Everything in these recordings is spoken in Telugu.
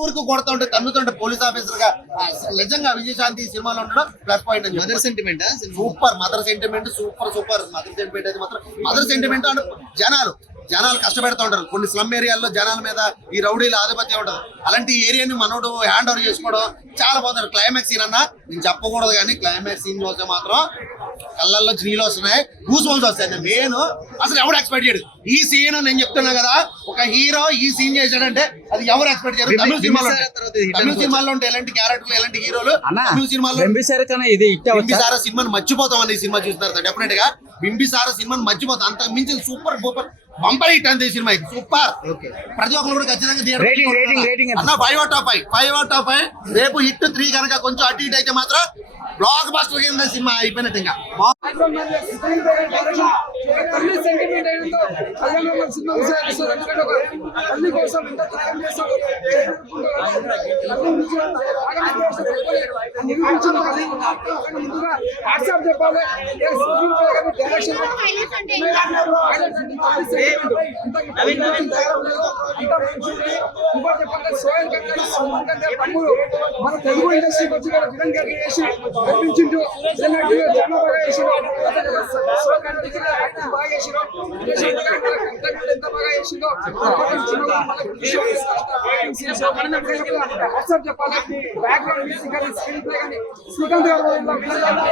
ఊరికి కొడుతుంటే తన్నుతుంటే పోలీస్ ఆఫీసర్ గా నిజంగా విజయశాంతి సినిమాలో ఉండడం ప్లస్ పాయింట్ అని mother sentiment super mother sentiment super mother sentiment అయితే మాత్రం మదర్ సెంటిమెంట్ అంటే జనాలు కష్టపెడతా ఉంటారు. కొన్ని స్లమ్ ఏరియాల్లో జనాల మీద ఈ రౌడీల ఆధిపత్యం ఉంటుంది. అలాంటి ఏరియాని మనోడు హ్యాండ్ ఓవర్ చేసుకోవడం చాలా బాగుంది. క్లైమాక్స్ సీన్ అన్నా నేను చెప్పకూడదు కానీ క్లైమాక్స్ సీన్ చూస్తే మాత్రం కళ్ళల్లో నీళ్ళు వస్తున్నాయి, గూస్ బంప్స్ వస్తాయి. మెయిన్ అసలు ఎవరు ఎక్స్పెక్ట్ చేయడు ఈ సీన్. నేను చెప్తున్నా కదా, ఒక హీరో ఈ సీన్ చేశాడంటే అది ఎవరు ఎక్స్పెక్ట్ చేయరు. తమిళ సినిమాల్లో ఉంటే ఎలాంటి క్యారెక్టర్లు ఎలాంటి హీరోలు తమిళ సినిమాలో బింబిసార సినిమాని మర్చిపోతాం. ఈ సినిమా చూస్తున్నారు డెఫినెట్ గా బింబిసార సినిమాని మర్చిపోతాం. అంత మించి సూపర్ సూపర్ బంపర్ హిట్ అంతే సినిమా. ఇది సూపర్, ప్రతి ఒక్కరు కూడా ఖచ్చితంగా 5 out of 5. రేపు హిట్ 3 కనుక కొంచెం అటు ఇటు అయితే మాత్రం బ్లాక్ బస్టర్ కింద సినిమా అయిపోయినట్టు. ఇంకా మన తెలుగు ఇండస్ట్రీకి వచ్చి విలన్ గారికి చేసి కనిపించిండు. చాలా బాగా చేసిండు. బాగా చేసిండు. ఎంత బాగా చేసిందో చెప్పాలి. బ్యాక్గ్రౌండ్ మ్యూజిక్ కానీ స్క్రీన్ ప్లే కానీ శ్రీకాంత్ గారు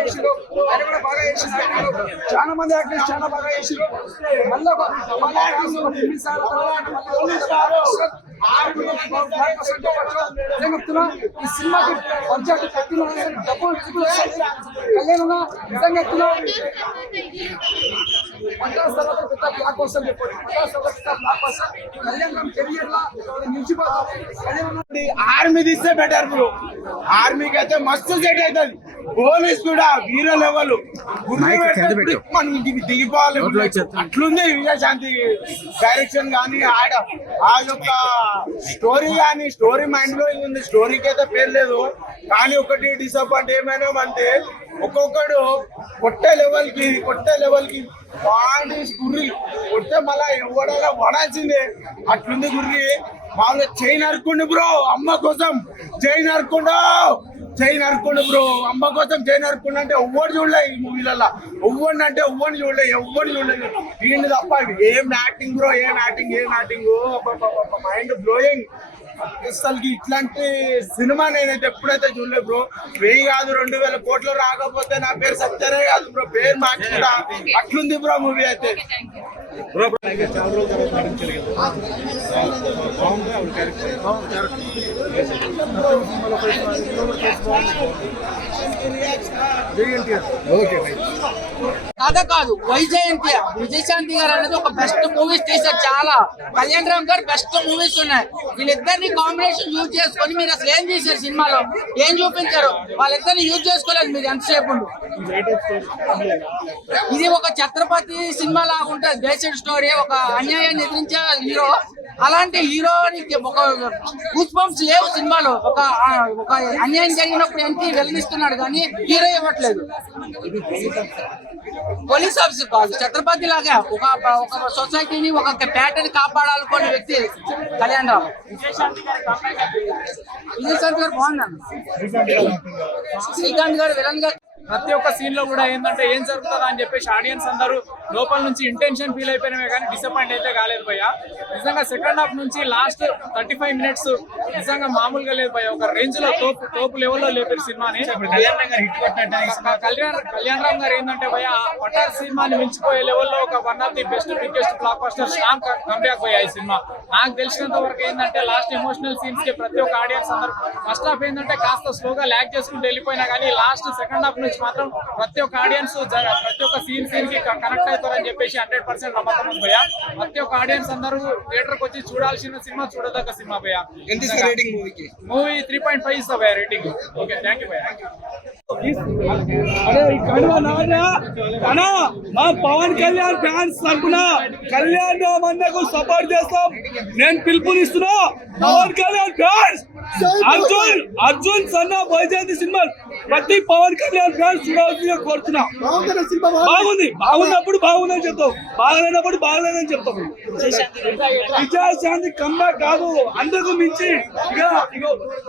చేసిండు. ఆయన కూడా బాగా చేసిండు. చాలా మంది యాక్టర్స్ చాలా బాగా చేసిండు. మళ్ళీ ఈ సినిమాకి బడ్జెట్ పెట్టిన డబ్బులు కళ్యాణ నిజంగా ఆర్మీ తీస్తే బెటర్ బ్రో. ఆర్మీకి అయితే మస్తు సెట్ అవుతుంది. పోలీస్ కూడా వీర లెవెల్ మనం దిగిపోవాలి. అట్లుంది విజయశాంతి డైరెక్షన్ కానీ ఆ యొక్క స్టోరీ కానీ స్టోరీ మైండ్ లో ఉంది. స్టోరీకి అయితే పేరు లేదు కానీ ఒకటి డిసప్పాయింట్ ఏమైనా అంటే ఒక్కొక్కడు కొట్టే లెవెల్ కి బాగా గుర్రి కొడితే మళ్ళా ఎవడైనా వడాల్సిందే. అట్లుంది గుర్రి. మామూలుగా చైన్ నరుక్కుండు బ్రో అమ్మ కోసం. చైన్ నరుక్కుండు బ్రో అమ్మ కోసం. చైన్ నరుక్కుండు అంటే ఎవ్వరు చూడలే ఈ మూవీలలో. ఎవ్వరిని చూడలేదు. వీళ్ళు తప్ప ఏం యాక్టింగ్ బ్రో, ఏం యాక్టింగ్ మైండ్ బ్లోయింగ్. అసలుకి ఇట్లాంటి సినిమా నేనైతే ఎప్పుడైతే చూడలేదు బ్రో. 1000 కాదు 2000 కోట్లు రాకపోతే నా పేరు సత్యనే కాదు బ్రో. పేరు మార్చుకుంటా. అట్లుంది బ్రో మూవీ అయితే. కథ కాదు వైజయంతి విజయశాంతి గారు అనేది ఒక బెస్ట్ మూవీస్ తీసారు. చాలా కళ్యాణ్ రామ్ గారు బెస్ట్ మూవీస్ ఉన్నాయి. వీళ్ళిద్దరిని కాంబినేషన్ యూజ్ చేసుకొని మీరు అసలు ఏం చేశారు సినిమాలో, ఏం చూపించారు? వాళ్ళిద్దరిని యూజ్ చేసుకోలేదు మీరు ఎంతసేపు. ఇది ఒక ఛత్రపతి సినిమా లాగా ఉంటుంది. బేస్డ్ స్టోరీ, ఒక అన్యాయాన్ని ఎదిరించే హీరో. అలాంటి హీరోనికి ఒక గూస్ బంప్స్ లేవు సినిమాలో. ఒక అన్యాయం జరిగినప్పుడు ఎంట్రీ వెలిగిస్తున్నాడు కానీ హీరో ఇవ్వట్లేదు. పోలీస్ ఆఫీసర్ కాదు, ఛత్రపతి లాగా ఒక సొసైటీని ఒక ప్యాటర్న్ కాపాడాలనుకునే వ్యక్తి కళ్యాణ్ రామ్. విజయశాంతి గారు బాగున్నాను. శ్రీకాంత్ గారు విలన్ గా ప్రతి ఒక్క సీన్ లో కూడా ఏంటంటే ఏం జరుగుతుందా అని చెప్పేసి ఆడియన్స్ అందరూ లోపల నుంచి ఇంటెన్షన్ ఫీల్ అయిపోయినవే కానీ డిసప్పాయింట్ అయితే కాలేదు భయ్య. నిజంగా సెకండ్ హాఫ్ నుంచి లాస్ట్ 35 minutes నిజంగా మామూలుగా లేదు భయ్య. ఒక రేంజ్ లో తోపు లెవెల్లో లేపారు సినిమాని. కళ్యాణ్ రామ్ గారు ఏంటంటే భయ్య పటార్ సినిమాని మించిపోయే లెవెల్లో ఒక one of the best biggest block buster strong comeback భయ్య ఈ సినిమా. నాకు తెలిసినంత వరకు ఏంటంటే లాస్ట్ ఎమోషనల్ సీన్స్ కి ప్రతి ఒక్క ఆడియన్స్ అందరూ ఫస్ట్ హాఫ్ ఏంటంటే కాస్త స్లోగా ల్యాక్ చేసుకుంటూ వెళ్ళిపోయినా కానీ లాస్ట్ సెకండ్ హాఫ్ నుంచి మాత్రం ప్రతి ఒక్క ఆడియన్స్ ప్రతి ఒక్క సీన్ కి కనెక్ట్ అవుతారని చెప్పేసి 100% నమ్మకం ఉంది భయ్య. ప్రతి ఒక్క ఆడియన్స్ అందరూ థియేటర్ కి వచ్చి చూడాల్సిన సినిమా, చూడదగ్గ సినిమా భయ్య. మూవీ 3.5 ఇస్తా భయ్య రేటింగ్. ఓకే, థ్యాంక్ యూ భయ్య. మా పవన్ కళ్యాణ్ ఫ్యాన్స్ తరఫున కళ్యాణ్ రామ్ అన్నకు సపోర్ట్ చేస్తాం. నేను పిలుపునిస్తున్నా. పవన్ కళ్యాణ్ ఫ్యాన్స్ అర్జున్ సన్న వైజయంతి సినిమా ప్రతి పవన్ కళ్యాణ్ ఫ్యాన్స్ చూడాల్సిందిగా కోరుతున్నా. బాగుంది, బాగున్నప్పుడు బాగుందని చెప్తాం, బాగలేనప్పుడు బాగలేదని చెప్తాం. విజయశాంతి కంబ్యాక్ కాదు, అందరికీ మించి ఇక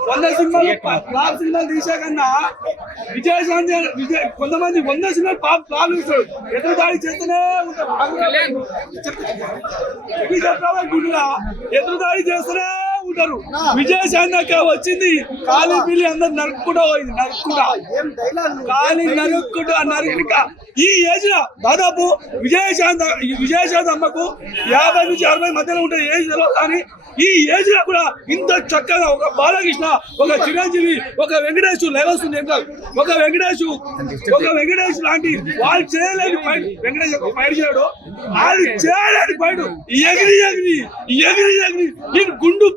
100 సినిమాలు ఫ్లాప్ సినిమాలు తీసా కన్నా విజయశాంతి కొంతమంది 100 సినిమాలు ఫ్లాప్ చూస్తాడు, ఎదురు దాడి చేస్తూనే ఉంటారు. ఎదురు దాడి చేస్తూనే ఉంటారు. విజయశాంతి అక్క వచ్చింది ఖాళీ పిల్లి అందరు నరుక్కుంటా పోయింది, ఖాళీ నరుక్కుంటా. ఈ ఏజ్ లో దాదాపు విజయశాంతి అమ్మకు 50 నుంచి 60 మధ్యలో ఉంటుంది ఏజ్ లో. కానీ ఈ ఏజ్ లో కూడా ఇంత చక్కగా ఒక బాలకృష్ణ, ఒక చిరంజీవి, ఒక వెంకటేష్ లెవెల్స్ ఉంది. ఒక వెంకటేష్ లాంటి వాళ్ళు చేయలేని ఫైట్, వెంకటేష్ ఒక ఫైట్ చేయడు, వాళ్ళు చేయలేని ఫైట్ ఎగిరి నేను గుండు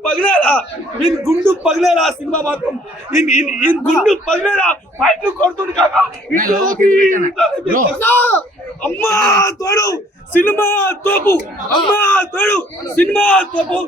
పగిలేలా సినిమా మాత్రం గుండు పగిలేలా ఫైట్లు కొడుతుంది కాక అమ్మా తోడు సినిమా తోపు, అమ్మా తోడు సినిమా తోపు.